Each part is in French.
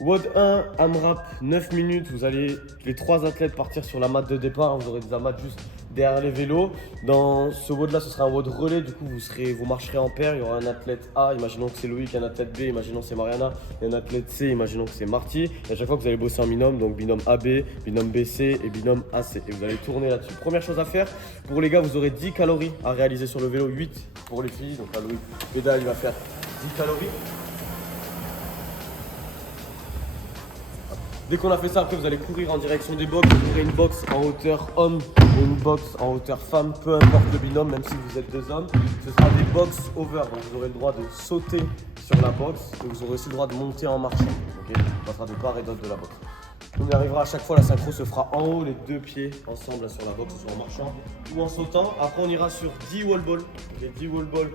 WOD 1, AMRAP, 9 minutes. Vous allez, les 3 athlètes, partir sur la mat de départ. Vous aurez des amas juste derrière les vélos. Dans ce WOD là, ce sera un WOD relais. Du coup, vous marcherez en paire. Il y aura un athlète A, imaginons que c'est Loïc, un athlète B, imaginons que c'est Mariana, et un athlète C, imaginons que c'est Marty. Et à chaque fois, vous allez bosser en binôme, donc binôme AB, binôme BC et binôme AC. Et vous allez tourner là-dessus. Première chose à faire, pour les gars, vous aurez 10 calories à réaliser sur le vélo, 8 pour les filles. Donc là, Loïc pédale, il va faire 10 calories. Dès qu'on a fait ça, après vous allez courir en direction des box. Vous aurez une box en hauteur homme et une box en hauteur femme, peu importe le binôme, même si vous êtes 2 hommes. Ce sera des box over, donc vous aurez le droit de sauter sur la box et vous aurez aussi le droit de monter en marchant. Okay, on passera de part et d'autre de la box. On y arrivera à chaque fois, la synchro se fera en haut, les 2 pieds ensemble là, sur la box, soit en marchant ou en sautant. Après on ira sur 10 wall balls, les 10 wall balls.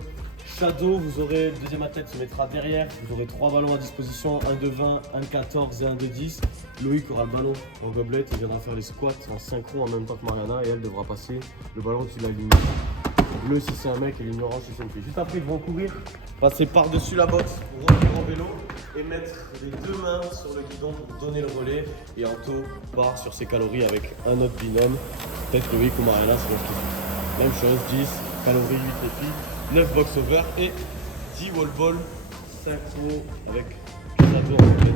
Shadow, vous aurez, le deuxième athlète se mettra derrière, vous aurez 3 ballons à disposition, un de 20, un de 14 et un de 10. Loïc aura le ballon en gobelet et viendra faire les squats en synchro en même temps que Mariana et elle devra passer le ballon au-dessus de la ligne bleue si c'est un mec et ligne orange si c'est une fille. Juste après ils vont courir, passer par-dessus la box pour revenir en vélo et mettre les 2 mains sur le guidon pour donner le relais et Anto part sur ses calories avec un autre binôme, peut-être Loïc ou Mariana, c'est le même chose, 10 calories, 8 les filles. 9 box over et 10 wall ball synchro avec Shadow en tête.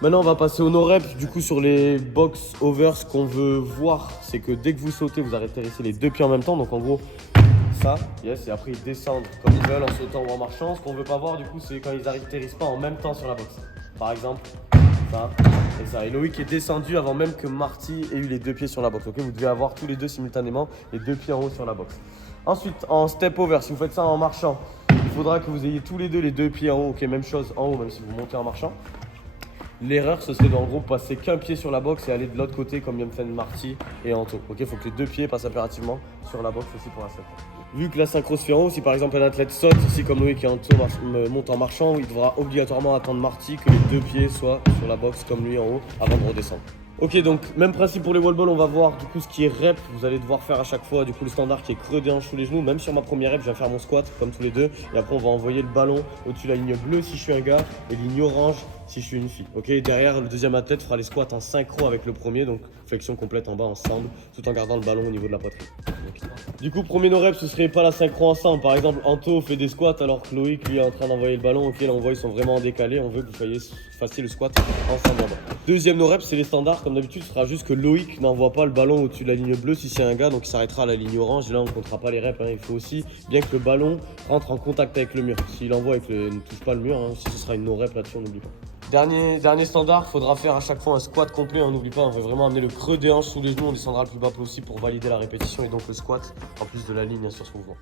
Maintenant on va passer au no reps. Du coup sur les box over, ce qu'on veut voir c'est que dès que vous sautez vous atterrissez les 2 pieds en même temps. Donc en gros ça, yes, et après ils descendent comme ils veulent en sautant ou en marchant. Ce qu'on veut pas voir du coup c'est quand ils atterrissent pas en même temps sur la box. Par exemple ça et ça. Et Loïc est descendu avant même que Marty ait eu les 2 pieds sur la box. Ok, vous devez avoir tous les deux simultanément les 2 pieds en haut sur la box. Ensuite, en step over, si vous faites ça en marchant, il faudra que vous ayez tous les deux pieds en haut. Ok, même chose en haut, même si vous montez en marchant. L'erreur, ce serait en gros passer qu'un pied sur la box et aller de l'autre côté comme vient de faire Marty et Anto. Ok, il faut que les 2 pieds passent impérativement sur la box aussi pour la step. Vu que la synchro se fait en haut, si par exemple un athlète saute, ici comme Loïc et Anto monte en marchant, il devra obligatoirement attendre Marty que les 2 pieds soient sur la box comme lui en haut avant de redescendre. Ok, donc même principe pour les wall balls, on va voir du coup ce qui est rep. Vous allez devoir faire à chaque fois du coup le standard qui est creux des hanches sous les genoux. Même sur ma première rep, je vais faire mon squat comme tous les deux. Et après, on va envoyer le ballon au-dessus de la ligne bleue si je suis un gars et ligne orange si je suis une fille. Ok, derrière, le deuxième athlète fera les squats en synchro avec le premier, donc flexion complète en bas ensemble, tout en gardant le ballon au niveau de la poitrine. Okay. Du coup, premier no reps, ce serait pas la synchro ensemble. Par exemple, Anto fait des squats alors que Loïc lui est en train d'envoyer le ballon. Ok, là on voit ils sont vraiment en décalé. On veut que vous fassiez le squat ensemble en bas. Deuxième no reps, c'est les standards. Comme d'habitude, ce sera juste que Loïc n'envoie pas le ballon au-dessus de la ligne bleue si c'est un gars, donc il s'arrêtera à la ligne orange. Et là, on ne comptera pas les reps. Hein. Il faut aussi bien que le ballon rentre en contact avec le mur. S'il envoie et qu'il ne touche pas le mur, hein, si ce sera une no rep là-dessus, on n'oublie pas. Dernier standard, il faudra faire à chaque fois un squat complet, on n'oublie pas, on veut vraiment amener le creux des hanches sous les genoux, on descendra le plus bas possible pour valider la répétition et donc le squat en plus de la ligne sur ce mouvement.